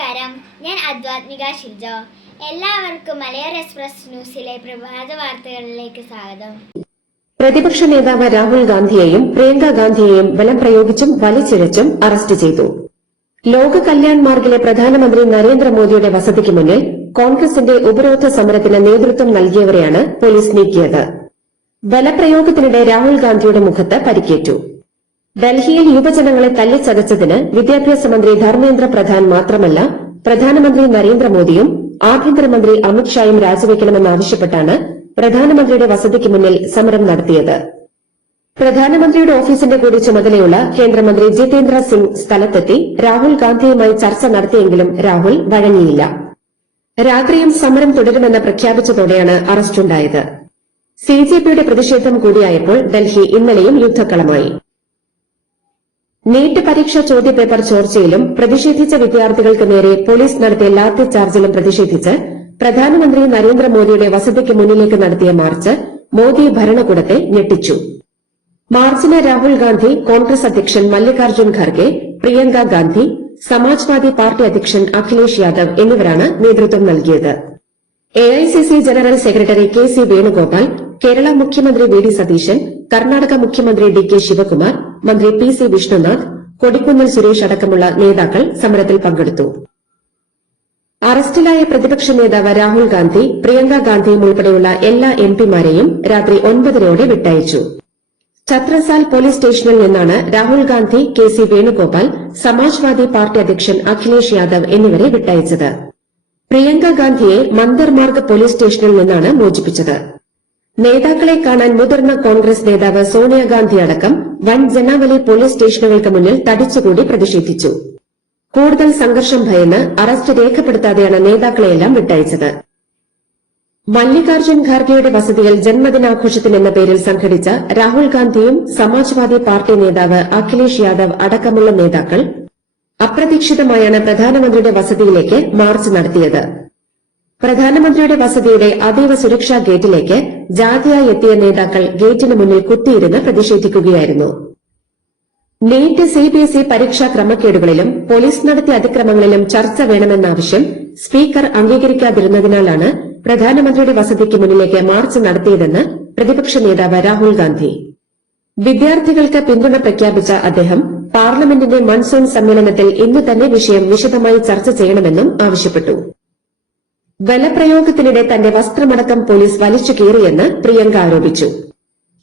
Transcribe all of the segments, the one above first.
നമസ്കാരം, ഞാൻ അദ്വാത്മിക ഷിജോ. എല്ലാവർക്കും മലയാളം എക്സ്പ്രസ് ന്യൂസിലെ പ്രഭാത വാർത്തകളിലേക്ക് സ്വാഗതം. പ്രതിപക്ഷ നേതാവ് രാഹുൽ ഗാന്ധിയെയും പ്രിയങ്ക ഗാന്ധിയെയും ബലം പ്രയോഗിച്ചും വലിച്ചിഴച്ചും അറസ്റ്റ് ചെയ്തു. ലോക കല്യാൺ മാർഗിലെ പ്രധാനമന്ത്രി നരേന്ദ്രമോദിയുടെ വസതിക്ക് മുന്നിൽ കോൺഗ്രസിന്റെ ഉപരോധ സമരത്തിന് നേതൃത്വം നൽകിയവരെയാണ് പോലീസ് നീക്കിയത്. ബലപ്രയോഗത്തിനിടെ രാഹുൽ ഗാന്ധിയുടെ മുഖത്ത് പരിക്കേറ്റു. ഡൽഹിയിൽ യുവജനങ്ങളെ തല്ലിച്ചതച്ചതിന് വിദ്യാഭ്യാസ മന്ത്രി ധർമ്മേന്ദ്ര പ്രധാൻ മാത്രമല്ല, പ്രധാനമന്ത്രി നരേന്ദ്രമോദിയും ആഭ്യന്തരമന്ത്രി അമിത്ഷായും രാജിവെക്കണമെന്നാവശ്യപ്പെട്ടാണ് പ്രധാനമന്ത്രിയുടെ വസതിക്ക് മുന്നിൽ സമരം നടത്തിയത്. പ്രധാനമന്ത്രിയുടെ ഓഫീസിന്റെ കൂടി ചുമതലയുള്ള കേന്ദ്രമന്ത്രി ജിതേന്ദ്ര സിംഗ് സ്ഥലത്തെത്തി രാഹുൽ ഗാന്ധിയുമായി ചർച്ച നടത്തിയെങ്കിലും രാഹുൽ വഴങ്ങിയില്ല. രാത്രിയും സമരം തുടരുമെന്ന് പ്രഖ്യാപിച്ചതോടെയാണ് അറസ്റ്റുണ്ടായത്. സിജെപിയുടെ പ്രതിഷേധം കൂടിയായപ്പോൾ ഡൽഹി ഇന്നലെയും യുദ്ധക്കളമായി. നീറ്റ് പരീക്ഷാ ചോദ്യപേപ്പർ ചോർച്ചയിലും പ്രതിഷേധിച്ച വിദ്യാർത്ഥികൾക്ക് നേരെ പോലീസ് നടത്തിയ ലാത്തി ചാർജിലും പ്രതിഷേധിച്ച് പ്രധാനമന്ത്രി നരേന്ദ്രമോദിയുടെ വസതിക്ക് മുന്നിലേക്ക് നടത്തിയ മാർച്ച് മോദി ഭരണകൂടത്തെ ഞെട്ടിച്ചു. മാർച്ചിന് രാഹുൽ ഗാന്ധി, കോൺഗ്രസ് അധ്യക്ഷൻ മല്ലികാർജ്ജുൻ ഖർഗെ, പ്രിയങ്ക ഗാന്ധി, സമാജ്വാദി പാർട്ടി അധ്യക്ഷൻ അഖിലേഷ് യാദവ് എന്നിവരാണ് നേതൃത്വം നൽകിയത്. AICC general secretary K C. Venugopal, Kerala മുഖ്യമന്ത്രി വി.ഡി. സതീശൻ, കർണാടക മുഖ്യമന്ത്രി ഡി.കെ. ശിവകുമാർ, മന്ത്രി പി.സി. വിഷ്ണുനാഥ്, കൊടിക്കുന്നിൽ സുരേഷ് അടക്കമുള്ള നേതാക്കൾ സമരത്തിൽ പങ്കെടുത്തു. അറസ്റ്റിലായ പ്രതിപക്ഷ നേതാവ് രാഹുൽ ഗാന്ധി, പ്രിയങ്ക ഗാന്ധിയും ഉൾപ്പെടെയുള്ള എല്ലാ എംപിമാരെയും രാത്രി 9:30 വിട്ടയച്ചു. ഛത്രസാൽ പോലീസ് സ്റ്റേഷനിൽ നിന്നാണ് രാഹുൽ ഗാന്ധി, കെ.സി. വേണുഗോപാൽ, സമാജ്വാദി പാർട്ടി അധ്യക്ഷൻ അഖിലേഷ് യാദവ് എന്നിവരെ വിട്ടയച്ചത്. പ്രിയങ്ക ഗാന്ധിയെ മന്ദർമാർഗ് പോലീസ് സ്റ്റേഷനിൽ നിന്നാണ് മോചിപ്പിച്ചത്. നേതാക്കളെ കാണാൻ മുതിർന്ന കോൺഗ്രസ് നേതാവ് സോണിയാഗാന്ധി അടക്കം വൻ ജനാവലി പോലീസ് സ്റ്റേഷനുകൾക്ക് മുന്നിൽ തടിച്ചുകൂടി പ്രതിഷേധിച്ചു. കൂടുതൽ സംഘർഷം ഭയന്ന് അറസ്റ്റ് രേഖപ്പെടുത്താതെയാണ് നേതാക്കളെയെല്ലാം വിട്ടയച്ചത്. മല്ലികാർജ്ജുൻ ഖാർഗെയുടെ വസതിയിൽ ജന്മദിനാഘോഷത്തിനെന്ന പേരിൽ സംഘടിച്ച രാഹുൽ ഗാന്ധിയും സമാജ്വാദി പാർട്ടി നേതാവ് അഖിലേഷ് യാദവ് അടക്കമുള്ള നേതാക്കൾ അപ്രതീക്ഷിതമായാണ് പ്രധാനമന്ത്രിയുടെ വസതിയിലേക്ക് മാർച്ച് നടത്തിയത്. പ്രധാനമന്ത്രിയുടെ വസതിയുടെ അതീവ സുരക്ഷാ ഗേറ്റിലേക്ക് ജാഥയായി എത്തിയ നേതാക്കൾ ഗേറ്റിന് മുന്നിൽ കുത്തിയിരുന്ന് പ്രതിഷേധിക്കുകയായിരുന്നു. നീറ്റ് സിബിഎസ്ഇ പരീക്ഷാ ക്രമക്കേടുകളിലും പോലീസ് നടത്തിയ അതിക്രമങ്ങളിലും ചർച്ച വേണമെന്ന ആവശ്യം സ്പീക്കർ അംഗീകരിക്കാതിരുന്നതിനാലാണ് പ്രധാനമന്ത്രിയുടെ വസതിക്ക് മുന്നിലേക്ക് മാർച്ച് നടത്തിയതെന്ന് പ്രതിപക്ഷ നേതാവ് രാഹുൽ ഗാന്ധി. വിദ്യാർത്ഥികൾക്ക് പിന്തുണ പ്രഖ്യാപിച്ച അദ്ദേഹം പാർലമെന്റിന്റെ മൺസൂൺ സമ്മേളനത്തിൽ ഇന്ന് തന്നെ വിഷയം വിശദമായി ചർച്ച ചെയ്യണമെന്നും ആവശ്യപ്പെട്ടു. ബലപ്രയോഗത്തിനിടെ തന്റെ വസ്ത്രമടക്കം പോലീസ് വലിച്ചു കീറിയെന്ന് പ്രിയങ്ക ആരോപിച്ചു.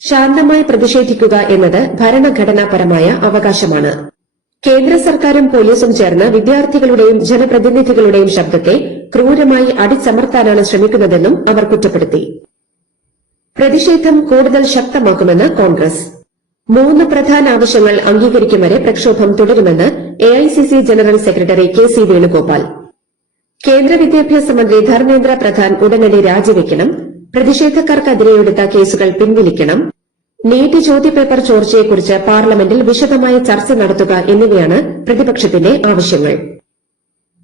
ശാന്തമായി പ്രതിഷേധിക്കുക എന്നത് ഭരണഘടനാപരമായ അവകാശമാണ്. കേന്ദ്ര സർക്കാരും പോലീസും ചേർന്ന് വിദ്യാർത്ഥികളുടെയും ജനപ്രതിനിധികളുടെയും ശബ്ദത്തെ ക്രൂരമായി അടിച്ചമർത്താനാണ് ശ്രമിക്കുന്നതെന്നും അവർ കുറ്റപ്പെടുത്തി. പ്രതിഷേധം കൂടുതൽ ശക്തമാക്കുമെന്ന് കോൺഗ്രസ്. 3 പ്രധാന ആവശ്യങ്ങൾ അംഗീകരിക്കും വരെ പ്രക്ഷോഭം തുടരുമെന്ന് AICC general secretary K C. Venugopal. കേന്ദ്ര വിദ്യാഭ്യാസ മന്ത്രി ധർമ്മേന്ദ്ര പ്രധാൻ ഉടനടി രാജിവെക്കണം, പ്രതിഷേധക്കാർക്കെതിരെ എടുത്ത കേസുകൾ പിൻവലിക്കണം, നീറ്റ് ചോദ്യപേപ്പർ ചോർച്ചയെക്കുറിച്ച് പാർലമെന്റിൽ വിശദമായ ചർച്ച നടത്തുക എന്നിവയാണ് പ്രതിപക്ഷത്തിന്റെ ആവശ്യങ്ങൾ.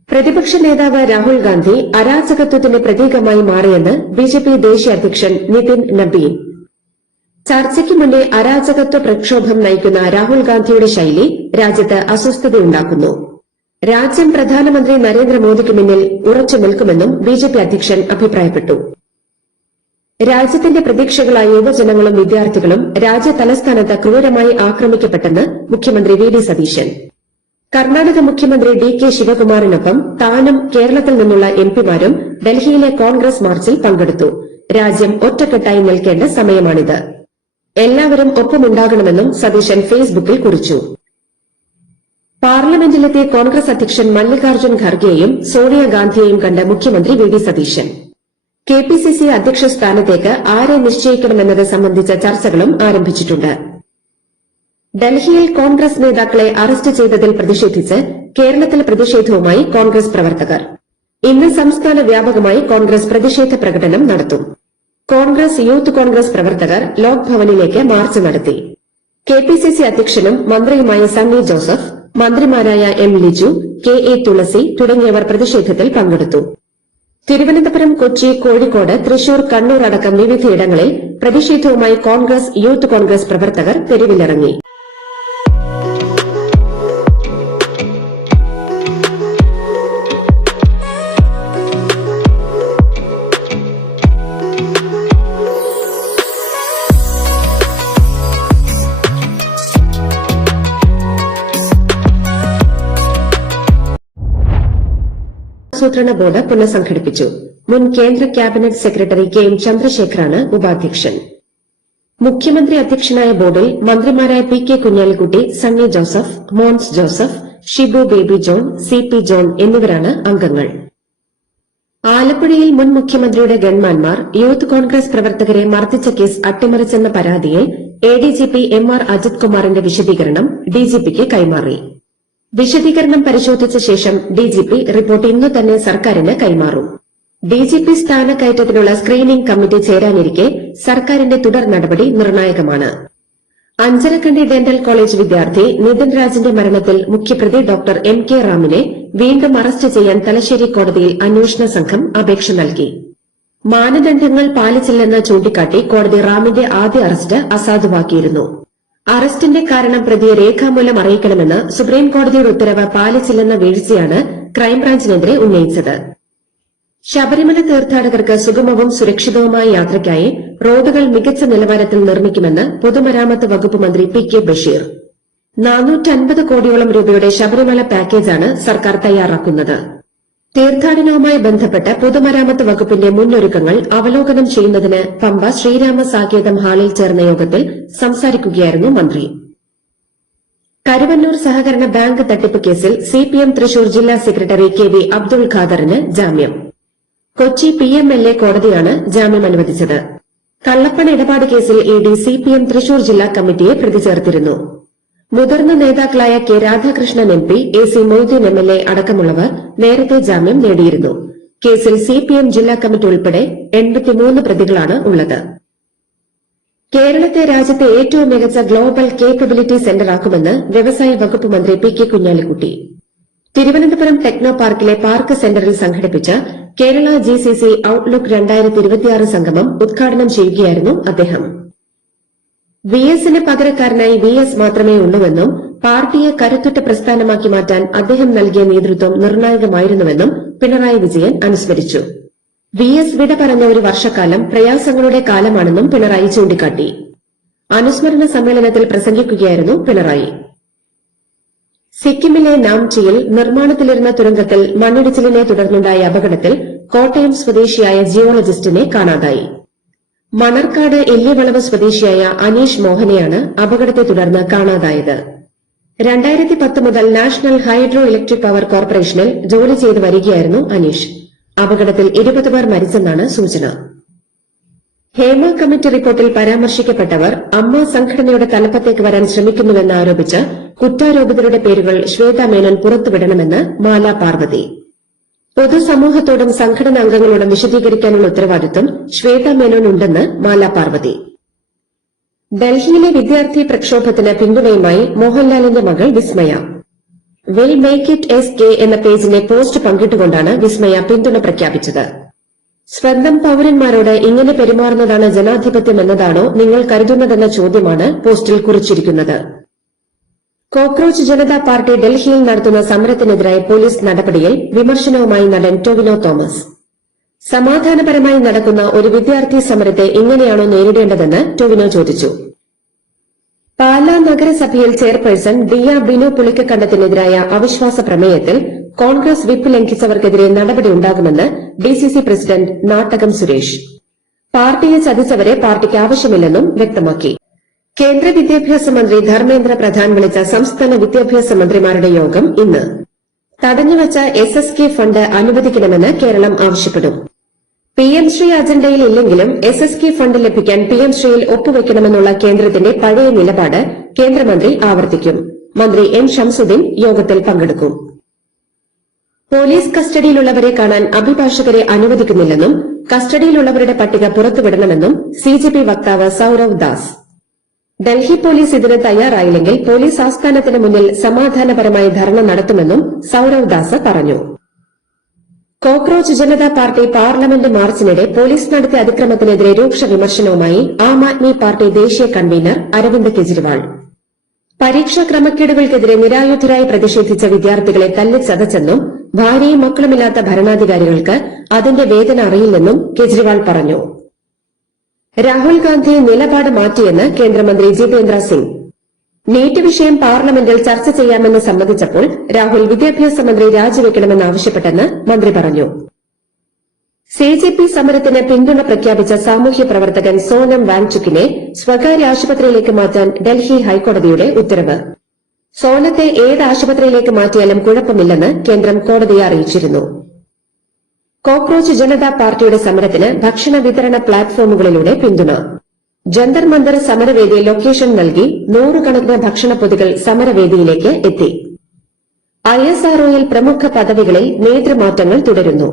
പ്രതിപക്ഷ നേതാവ് രാഹുൽ ഗാന്ധി അരാജകത്വത്തിന്റെ പ്രതീകമായി മാറിയെന്ന് ബിജെപി ദേശീയ അധ്യക്ഷൻ നിതിൻ നബീൻ. ചർച്ചയ്ക്ക് മുന്നേ അരാജകത്വ പ്രക്ഷോഭം നയിക്കുന്ന രാഹുൽ ഗാന്ധിയുടെ ശൈലി രാജ്യത്ത് അസ്വസ്ഥതയുണ്ടാക്കുന്നു. രാജ്യം പ്രധാനമന്ത്രി നരേന്ദ്രമോദിക്ക് മുന്നിൽ ഉറച്ചു നിൽക്കുമെന്നും ബിജെപി അധ്യക്ഷൻ അഭിപ്രായപ്പെട്ടു. രാജ്യത്തിന്റെ പ്രതീക്ഷകളായ യുവജനങ്ങളും വിദ്യാർത്ഥികളും രാജ്യതലസ്ഥാനത്ത് ക്രൂരമായി ആക്രമിക്കപ്പെട്ടെന്ന് മുഖ്യമന്ത്രി വി.ഡി. സതീശൻ. കർണാടക മുഖ്യമന്ത്രി ഡി.കെ. ശിവകുമാറിനൊപ്പം താനും കേരളത്തിൽ നിന്നുള്ള എംപിമാരും ഡൽഹിയിലെ കോൺഗ്രസ് മാർച്ചിൽ പങ്കെടുത്തു. രാജ്യം ഒറ്റക്കെട്ടായി നിൽക്കേണ്ട സമയമാണിത്. എല്ലാവരും ഒപ്പമുണ്ടാകണമെന്നും സതീശൻ ഫേസ്ബുക്കിൽ കുറിച്ചു. പാർലമെന്റിലെത്തിയ കോൺഗ്രസ് അധ്യക്ഷൻ മല്ലികാർജ്ജുൻ ഖർഗെയും സോണിയാഗാന്ധിയെയും കണ്ട് മുഖ്യമന്ത്രി വി.ഡി. സതീശൻ. കെപിസിസി അധ്യക്ഷ സ്ഥാനത്തേക്ക് ആരെ നിശ്ചയിക്കണമെന്നത് സംബന്ധിച്ച ചർച്ചകളും ആരംഭിച്ചിട്ടുണ്ട്. ഡൽഹിയിൽ കോൺഗ്രസ് നേതാക്കളെ അറസ്റ്റ് ചെയ്തതിൽ പ്രതിഷേധിച്ച് കേരളത്തിൽ പ്രതിഷേധവുമായി കോൺഗ്രസ് പ്രവർത്തകർ. ഇന്ന് സംസ്ഥാന വ്യാപകമായി കോൺഗ്രസ് പ്രതിഷേധ പ്രകടനം നടത്തും. കോൺഗ്രസ് യൂത്ത് കോൺഗ്രസ് പ്രവർത്തകർ ലോക് ഭവനിലേക്ക് മാർച്ച് നടത്തി. കെപിസിസി അധ്യക്ഷനും മന്ത്രിയുമായ സണ്ണി ജോസഫ്, മന്ത്രിമാരായ എം ലിജു, കെ.എ. തുളസി തുടങ്ങിയവർ പ്രതിഷേധത്തിൽ പങ്കെടുത്തു. തിരുവനന്തപുരം, കൊച്ചി, കോഴിക്കോട്, തൃശൂർ, കണ്ണൂർ അടക്കം വിവിധയിടങ്ങളിൽ പ്രതിഷേധവുമായി കോൺഗ്രസ് യൂത്ത് കോൺഗ്രസ് പ്രവർത്തകർ തെരുവിലിറങ്ങി. ആസൂത്രണ ബോർഡ് പുനഃസംഘടിപ്പിച്ചു. മുൻ കേന്ദ്ര ക്യാബിനറ്റ് സെക്രട്ടറി കെ എം ചന്ദ്രശേഖറാണ് ഉപാധ്യക്ഷൻ. മുഖ്യമന്ത്രി അധ്യക്ഷനായ ബോർഡിൽ മന്ത്രിമാരായ P K Kunhalikutty, Sunny Joseph, Mons Joseph, Shibu baby John, C P John എന്നിവരാണ് അംഗങ്ങൾ. ആലപ്പുഴയിൽ മുൻ മുഖ്യമന്ത്രിയുടെ ഗൺമാൻമാർ യൂത്ത് കോൺഗ്രസ് പ്രവർത്തകരെ മർദ്ദിച്ച കേസ് അട്ടിമറിച്ചെന്ന പരാതിയിൽ എഡിജിപി എം ആർ അജിത് കുമാറിന്റെ വിശദീകരണം ഡിജിപിക്ക് കൈമാറി. വിശദീകരണം പരിശോധിച്ച ശേഷം ഡിജിപി റിപ്പോർട്ട് ഇന്നു തന്നെ സർക്കാരിന് കൈമാറും. ഡിജിപി സ്ഥാനക്കയറ്റത്തിനുള്ള സ്ക്രീനിംഗ് കമ്മിറ്റി ചേരാനിരിക്കെ സർക്കാരിന്റെ തുടർ നടപടി നിർണായകമാണ്. അഞ്ചരക്കണ്ടി ഡെന്റൽ കോളേജ് വിദ്യാർത്ഥി നിതിൻ രാജിന്റെ മരണത്തിൽ മുഖ്യപ്രതി ഡോക്ടർ എം കെ റാമിനെ വീണ്ടും അറസ്റ്റ് ചെയ്യാൻ തലശ്ശേരി കോടതിയിൽ അന്വേഷണ സംഘം അപേക്ഷ നൽകി. മാനദണ്ഡങ്ങൾ പാലിച്ചില്ലെന്ന് ചൂണ്ടിക്കാട്ടി കോടതി റാമിന്റെ ആദ്യ അറസ്റ്റ് അസാധുവാക്കിയിരുന്നു. അറസ്റ്റിന്റെ കാരണം പ്രതിയെ രേഖാമൂലം അറിയിക്കണമെന്ന് സുപ്രീംകോടതിയുടെ ഉത്തരവ് പാലിച്ചില്ലെന്ന വീഴ്ചയാണ് ക്രൈംബ്രാഞ്ചിനെതിരെ ഉന്നയിച്ചത്. ശബരിമല തീർത്ഥാടകർക്ക് സുഗമവും സുരക്ഷിതവുമായ യാത്രയ്ക്കായി റോഡുകൾ മികച്ച നിലവാരത്തിൽ നിർമ്മിക്കുമെന്ന് പൊതുമരാമത്ത് വകുപ്പ് മന്ത്രി പി കെ ബഷീർ. 450 കോടിയോളം രൂപയുടെ ശബരിമല പാക്കേജാണ് സർക്കാർ തയ്യാറാക്കുന്നത്. തീർത്ഥാടനവുമായി ബന്ധപ്പെട്ട് പൊതുമരാമത്ത് വകുപ്പിന്റെ മുന്നൊരുക്കങ്ങൾ അവലോകനം ചെയ്യുന്നതിന് പമ്പ ശ്രീരാമ സാകേതം ഹാളിൽ ചേർന്ന യോഗത്തിൽ സംസാരിക്കുകയായിരുന്നു മന്ത്രി. കരുവന്നൂർ സഹകരണ ബാങ്ക് തട്ടിപ്പ് കേസിൽ സിപിഎം തൃശൂർ ജില്ലാ സെക്രട്ടറി കെ വി അബ്ദുൾ ഖാദറിന് ജാമ്യം. കൊച്ചി PMLA കോടതിയാണ് ജാമ്യം അനുവദിച്ചത്. കള്ളപ്പണ ഇടപാട് കേസിൽ ഇഡി സിപിഎം തൃശൂർ ജില്ലാ കമ്മിറ്റിയെ പ്രതി ചേർത്തിരുന്നു. മുതിർന്ന നേതാക്കളായ K Radhakrishnan MP, AC Moideen MLA അടക്കമുള്ളവർ നേരത്തെ ജാമ്യം നേടിയിരുന്നു. കേസിൽ സിപിഎം ജില്ലാ കമ്മിറ്റി ഉൾപ്പെടെ 83 പ്രതികളാണ് ഉള്ളത്. കേരളത്തെ രാജ്യത്തെ ഏറ്റവും മികച്ച ഗ്ലോബൽ കേപ്പബിലിറ്റി സെന്ററാക്കുമെന്ന് വ്യവസായ വകുപ്പ് മന്ത്രി P K Kunhalikutty. Thiruvananthapuram techno പാർക്കിലെ പാർക്ക് സെന്ററിൽ സംഘടിപ്പിച്ച കേരള GCC ഔട്ട്ലുക്ക് 2026 സംഗമം ഉദ്ഘാടനം ചെയ്യുകയായിരുന്നു അദ്ദേഹം. VSന് പകരക്കാരനായി VS മാത്രമേ ഉള്ളൂവെന്നും പാർട്ടിയെ കരുത്തുറ്റ പ്രസ്ഥാനമാക്കി മാറ്റാൻ അദ്ദേഹം നൽകിയ നേതൃത്വം നിർണായകമായിരുന്നുവെന്നും പിണറായി വിജയൻ അനുസ്മരിച്ചു. VS വിട പറഞ്ഞ ഒരു വർഷക്കാലം പ്രയാസങ്ങളുടെ കാലമാണെന്നും പിണറായി ചൂണ്ടിക്കാട്ടി. അനുസ്മരണ സമ്മേളനത്തിൽ പ്രസംഗിക്കുകയായിരുന്നു പിണറായി. സിക്കിമിലെ നാംചിയിൽ നിർമ്മാണത്തിലിരുന്ന തുരങ്കത്തിൽ മണ്ണിടിച്ചിലിനെ തുടർന്നുണ്ടായ അപകടത്തിൽ കോട്ടയം സ്വദേശിയായ ജിയോളജിസ്റ്റിനെ കാണാതായി. മണർക്കാട് എല്ലിവളവ് സ്വദേശിയായ അനീഷ് മോഹനെയാണ് അപകടത്തെ തുടർന്ന് കാണാതായത്. 2010 മുതൽ നാഷണൽ ഹൈഡ്രോ ഇലക്ട്രിക് പവർ കോർപ്പറേഷനിൽ ജോലി ചെയ്തു വരികയായിരുന്നു അനീഷ്. അപകടത്തിൽ 20 പേർ മരിച്ചെന്നാണ് സൂചന. ഹേമ കമ്മിറ്റി റിപ്പോർട്ടിൽ പരാമർശിക്കപ്പെട്ടവർ അമ്മ സംഘടനയുടെ തലപ്പത്തേക്ക് വരാൻ ശ്രമിക്കുന്നുവെന്ന് ആരോപിച്ച് കുറ്റാരോപിതരുടെ പേരുകൾ ശ്വേതാ മേനോൻ പുറത്തുവിടണമെന്ന് മാല പാർവതി. പൊതുസമൂഹത്തോടും സംഘടനാ അംഗങ്ങളോടും വിശദീകരിക്കാനുള്ള ഉത്തരവാദിത്വം ശ്വേതാ മേനോൻ ഉണ്ടെന്ന് മാല പാർവതി. ഡൽഹിയിലെ വിദ്യാർത്ഥി പ്രക്ഷോഭത്തിന് പിന്തുണയുമായി മോഹൻലാലിന്റെ മകൾ Vismaya. Will make it S K എന്ന പേജിലെ പോസ്റ്റ് പങ്കിട്ടുകൊണ്ടാണ് വിസ്മയ പിന്തുണ പ്രഖ്യാപിച്ചത്. സ്വന്തം പൌരന്മാരോട് ഇങ്ങനെ പെരുമാറുന്നതാണ് ജനാധിപത്യം എന്നതാണോ നിങ്ങൾ കരുതുന്നതെന്ന ചോദ്യമാണ് പോസ്റ്റിൽ കുറിച്ചിരിക്കുന്നത്. കോക്രോച്ച് ജനതാ പാർട്ടി ഡൽഹിയിൽ നടത്തുന്ന സമരത്തിനെതിരായ പോലീസ് നടപടിയിൽ വിമർശനവുമായി നടൻ ടൊവിനോ തോമസ്. സമാധാനപരമായി നടക്കുന്ന ഒരു വിദ്യാർത്ഥി സമരത്തെ ഇങ്ങനെയാണോ നേരിടേണ്ടതെന്ന് ടൊവിനോ ചോദിച്ചു. പാലാ നഗരസഭയിൽ ചെയർപേഴ്സൺ ദിയ ബിനു പുളിക്കക്കണ്ടത്തിനെതിരായ അവിശ്വാസ പ്രമേയത്തിൽ കോൺഗ്രസ് വിപ്പ് ലംഘിച്ചവർക്കെതിരെ നടപടിയുണ്ടാകുമെന്ന് DCC പ്രസിഡന്റ് നാട്ടകം സുരേഷ്. പാർട്ടിയെ ചതിച്ചവരെ പാർട്ടിക്ക് ആവശ്യമില്ലെന്നും വ്യക്തമാക്കി. കേന്ദ്ര വിദ്യാഭ്യാസ മന്ത്രി ധർമ്മേന്ദ്ര പ്രധാൻ വിളിച്ച സംസ്ഥാന വിദ്യാഭ്യാസ മന്ത്രിമാരുടെ യോഗം ഇന്ന്. തടഞ്ഞുവച്ച SSK ഫണ്ട് അനുവദിക്കണമെന്ന് കേരളം ആവശ്യപ്പെടും. PM ശ്രീ അജണ്ടയിൽ ഇല്ലെങ്കിലും SSK ഫണ്ട് ലഭിക്കാൻ PM ശ്രീയിൽ ഒപ്പുവെക്കണമെന്നുള്ള കേന്ദ്രത്തിന്റെ പഴയ നിലപാട് കേന്ദ്രമന്ത്രി ആവർത്തിക്കും. മന്ത്രി M ഷംസുദ്ദീൻ യോഗത്തിൽ പങ്കെടുക്കും. പോലീസ് കസ്റ്റഡിയിലുള്ളവരെ കാണാൻ അഭിഭാഷകരെ അനുവദിക്കുന്നില്ലെന്നും കസ്റ്റഡിയിലുള്ളവരുടെ പട്ടിക പുറത്തുവിടണമെന്നും CJP വക്താവ് സൌരവ് ദാസ്. ഡൽഹി പോലീസ് ഇതിന് തയ്യാറായില്ലെങ്കിൽ പോലീസ് ആസ്ഥാനത്തിന് മുന്നിൽ സമാധാനപരമായി ധർണ നടത്തുമെന്നും സൌരവ് ദാസ് പറഞ്ഞു. കോക്രോച്ച് ജനതാ പാർട്ടി പാർലമെന്റ് മാർച്ചിനിടെ പോലീസ് നടത്തിയ അതിക്രമത്തിനെതിരെ രൂക്ഷ വിമർശനവുമായി ആം ആദ്മി പാർട്ടി ദേശീയ കൺവീനർ അരവിന്ദ് കെജ്രിവാൾ. പരീക്ഷാ ക്രമക്കേടുകൾക്കെതിരെ നിരായുധരായി പ്രതിഷേധിച്ച വിദ്യാർത്ഥികളെ തല്ലിച്ചതച്ചെന്നും ഭാര്യയും മക്കളുമില്ലാത്ത ഭരണാധികാരികൾക്ക് അതിന്റെ വേദന അറിയില്ലെന്നും കെജ്രിവാൾ പറഞ്ഞു. രാഹുൽ ഗാന്ധി നിലപാട് മാറ്റിയെന്ന് കേന്ദ്രമന്ത്രി ജിതേന്ദ്ര സിംഗ്. നീറ്റ് വിഷയം പാർലമെന്റിൽ ചർച്ച ചെയ്യാമെന്ന് സമ്മതിച്ചപ്പോൾ രാഹുൽ വിദ്യാഭ്യാസ മന്ത്രി രാജിവെക്കണമെന്നാവശ്യപ്പെട്ടെന്ന് മന്ത്രി പറഞ്ഞു. സിജെപി സമരത്തിന് പിന്തുണ പ്രഖ്യാപിച്ച സാമൂഹ്യ പ്രവർത്തകൻ സോനം വാങ്ചുക്കിനെ സ്വകാര്യ ആശുപത്രിയിലേക്ക് മാറ്റാൻ ഡൽഹി ഹൈക്കോടതിയുടെ ഉത്തരവ്. സോനത്തെ ഏത് ആശുപത്രിയിലേക്ക് മാറ്റിയാലും കുഴപ്പമില്ലെന്ന് കേന്ദ്രം കോടതിയെ അറിയിച്ചിരുന്നു. കോക്രോച്ച് ജനതാ പാർട്ടിയുടെ സമരത്തിന് ഭക്ഷണ വിതരണ പ്ലാറ്റ്ഫോമുകളിലൂടെ പിന്തുണ. ജന്തർ മന്ദർ സമരവേദി ലൊക്കേഷൻ നൽകി 100 കണക്കിന് ഭക്ഷണപ്പൊതികൾ സമരവേദിയിലേക്ക് എത്തി. ISROയിൽ പ്രമുഖ പദവികളിൽ നേതൃമാറ്റങ്ങൾ തുടരുന്നു.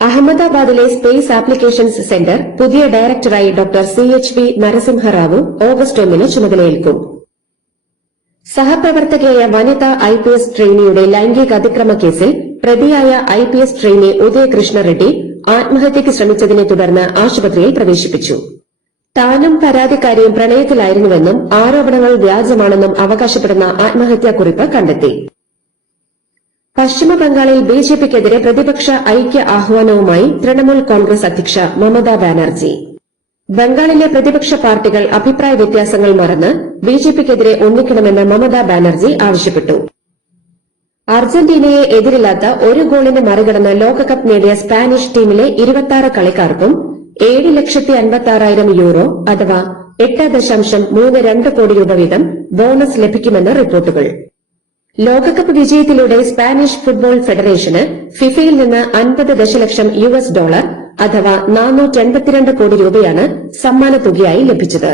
അഹമ്മദാബാദിലെ സ്പേസ് ആപ്ലിക്കേഷൻസ് സെന്റർ പുതിയ ഡയറക്ടറായി ഡോക്ടർ CHV നരസിംഹറാവു ഓഗസ്റ്റ് 1 ചുമതലയേൽക്കും. സഹപ്രവർത്തകയായ വനിതാ IPS ട്രെയിനിയുടെ ലൈംഗിക അതിക്രമ കേസിൽ പ്രതിയായ IPS ട്രെയിനി ഉദയകൃഷ്ണ റെഡ്ഡി ആത്മഹത്യയ്ക്ക് ശ്രമിച്ചതിനെ തുടർന്ന് ആശുപത്രിയിൽ പ്രവേശിപ്പിച്ചു. താനും പരാതിക്കാരിയും പ്രണയത്തിലായിരുന്നുവെന്നും ആരോപണങ്ങൾ വ്യാജമാണെന്നും അവകാശപ്പെടുന്ന ആത്മഹത്യാക്കുറിപ്പ് കണ്ടെത്തി. പശ്ചിമബംഗാളിൽ BJPക്കെതിരെ പ്രതിപക്ഷ ഐക്യ ആഹ്വാനവുമായി തൃണമൂൽ കോൺഗ്രസ് അധ്യക്ഷ മമതാ ബാനർജി. ബംഗാളിലെ പ്രതിപക്ഷ പാർട്ടികൾ അഭിപ്രായ വ്യത്യാസങ്ങൾ മറന്ന് BJPക്കെതിരെ ഒന്നിക്കണമെന്ന് മമതാ ബാനർജി ആവശ്യപ്പെട്ടു. അർജന്റീനയെ എതിരില്ലാത്ത ഒരു ഗോളിന് മറികടന്ന് ലോകകപ്പ് നേടിയ സ്പാനിഷ് ടീമിലെ 26 കളിക്കാർക്കും 7,56,000 യൂറോ അഥവാ 8.32 കോടി രൂപ വീതം ബോണസ് ലഭിക്കുമെന്ന് റിപ്പോർട്ടുകൾ. ലോകകപ്പ് വിജയത്തിലൂടെ സ്പാനിഷ് ഫുട്ബോൾ ഫെഡറേഷന് ഫിഫയിൽ നിന്ന് $50 ദശലക്ഷം അഥവാ 482 കോടി രൂപയാണ് സമ്മാനത്തുകയായി ലഭിച്ചത്.